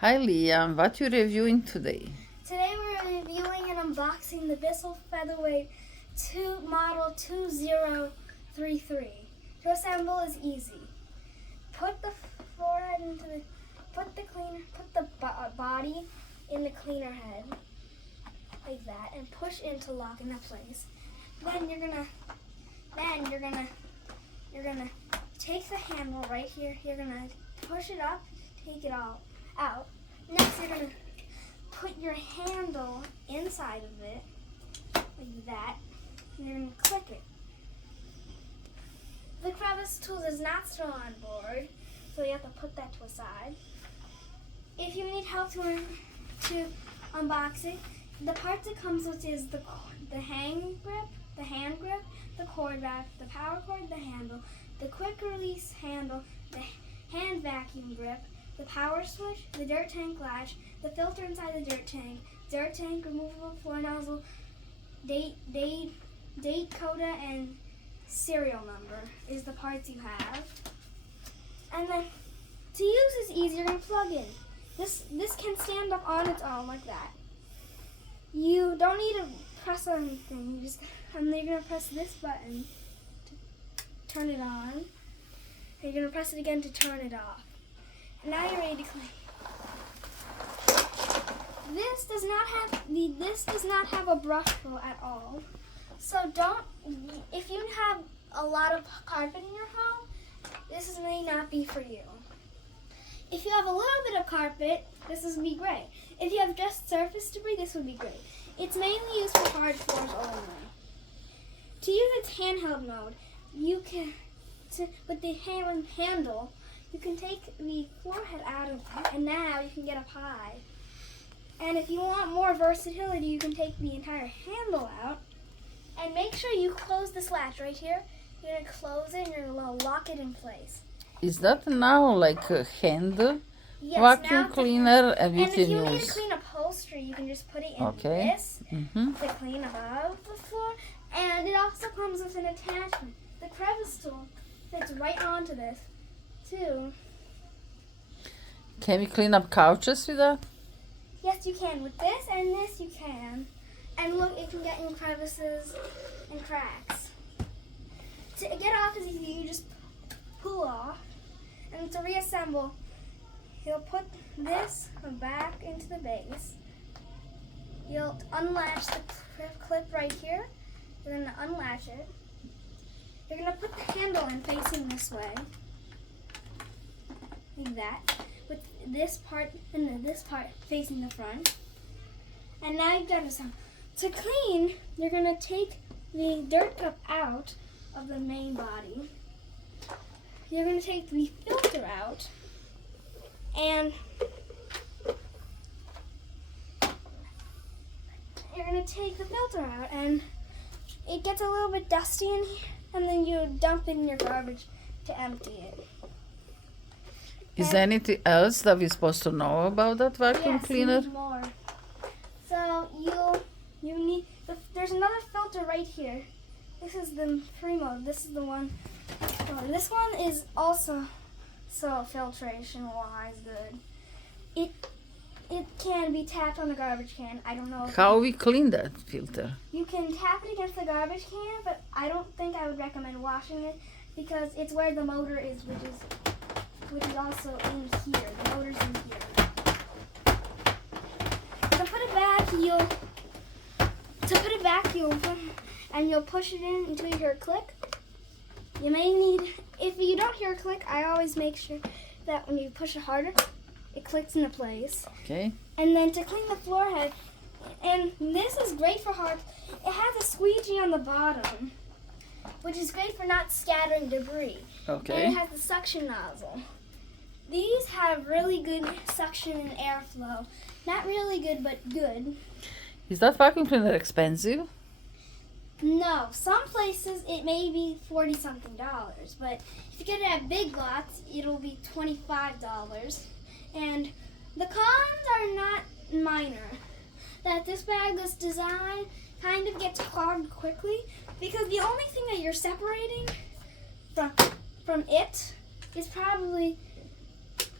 Hi Liam, what you reviewing today? Today we're reviewing and unboxing the Bissell featherweight model 2033. To assemble is easy. Put the forehead into the body in the cleaner head like that and push in to lock into place. Then you're gonna take the handle right here. You're gonna push it up, take it all out. Next you're gonna put your handle inside of it, like that, and you're going to click it. The crevice tool is not still on board, so you have to put that to a side. If you need help to unbox it, the parts it comes with is the hand grip, the cord wrap, the power cord, the handle, the quick release handle, the hand vacuum grip, the power switch, the dirt tank latch, the filter inside the dirt tank, removable floor nozzle, date, coda, and serial number is the parts you have. And then to use is easy. You're gonna plug in. This can stand up on its own like that. You don't need to press on anything. And then you're gonna press this button to turn it on. And you're gonna press it again to turn it off. Now you're ready to clean. This does not have a brush pull at all. So if you have a lot of carpet in your home, this may not be for you. If you have a little bit of carpet, this would be great. If you have just surface debris, this would be great. It's mainly used for hard floors only. To use its handheld mode, you can with the handle. You can take the forehead out of it, and now you can get up high. And if you want more versatility, you can take the entire handle out. And make sure you close this latch right here. You're going to close it, and you're going to lock it in place. Is that now like a hand Yes, vacuum cleaner and we and can if you need use? to clean upholstery, you can just put it in Okay. this Mm-hmm. to clean above the floor. And it also comes with an attachment. The crevice tool fits right onto this, too. Can we clean up couches with that? Yes, you can. With this and this, you can. And look, it can get in crevices and cracks. To get off is easy. You just pull off. And to reassemble, you'll put this back into the base. You'll unlatch the clip right here. You're going to unlatch it. You're going to put the handle in facing this way. Like that. With this part and then this part facing the front. And now you've got to assemble. To clean, you're going to take the dirt cup out of the main body. You're going to take the filter out. And you're going to take the filter out. And it gets a little bit dusty in here. And then you dump it in your garbage to empty it. Is there anything else that we're supposed to know about that vacuum cleaner? Yes, more. So you need there's another filter right here. This is the free mode. This is the one. This one is also so filtration wise good. It can be tapped on the garbage can. I don't know. How we clean that filter? You can tap it against the garbage can, but I don't think I would recommend washing it because it's where the motor is, which is also in here. The motor's in here. To put it back, you'll push it in until you hear a click. You may need, if you don't hear a click, I always make sure that when you push it harder, it clicks into place. Okay. And then to clean the floor head, and this is great for hard, it has a squeegee on the bottom, which is great for not scattering debris. Okay. And it has the suction nozzle. These have really good suction and airflow. Not really good, but good. Is that vacuum cleaner expensive? No, some places it may be $40-something, but if you get it at Big Lots, it'll be $25. And the cons are not minor. That this bag was designed kind of gets clogged quickly because the only thing that you're separating from it is probably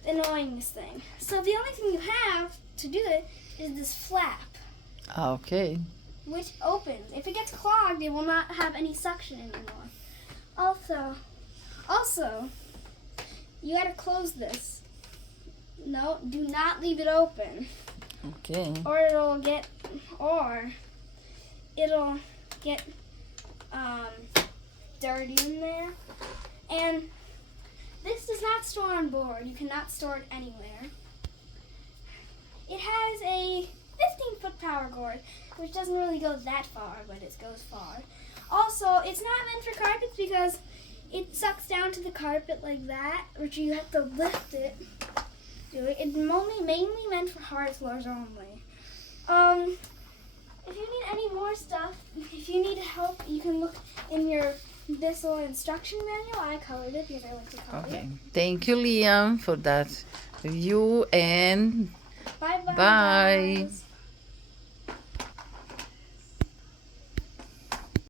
annoyingest thing. So the only thing you have to do it is this flap, Okay. which opens. If it gets clogged, it will not have any suction anymore. Also, you gotta close this. No, do not leave it open, Okay. or it'll get dirty in there. And this does not store on board. You cannot store it anywhere. It has a 15-foot power cord, which doesn't really go that far, but it goes far. Also, it's not meant for carpets because it sucks down to the carpet like that, which you have to lift it. It's mainly meant for hard floors only. If you need any more stuff, if you need help, you can look in your Bissell instruction manual. I colored it because I like to color Okay. it. Thank you, Liam, for that review, and Bye-bye, Bye. guys.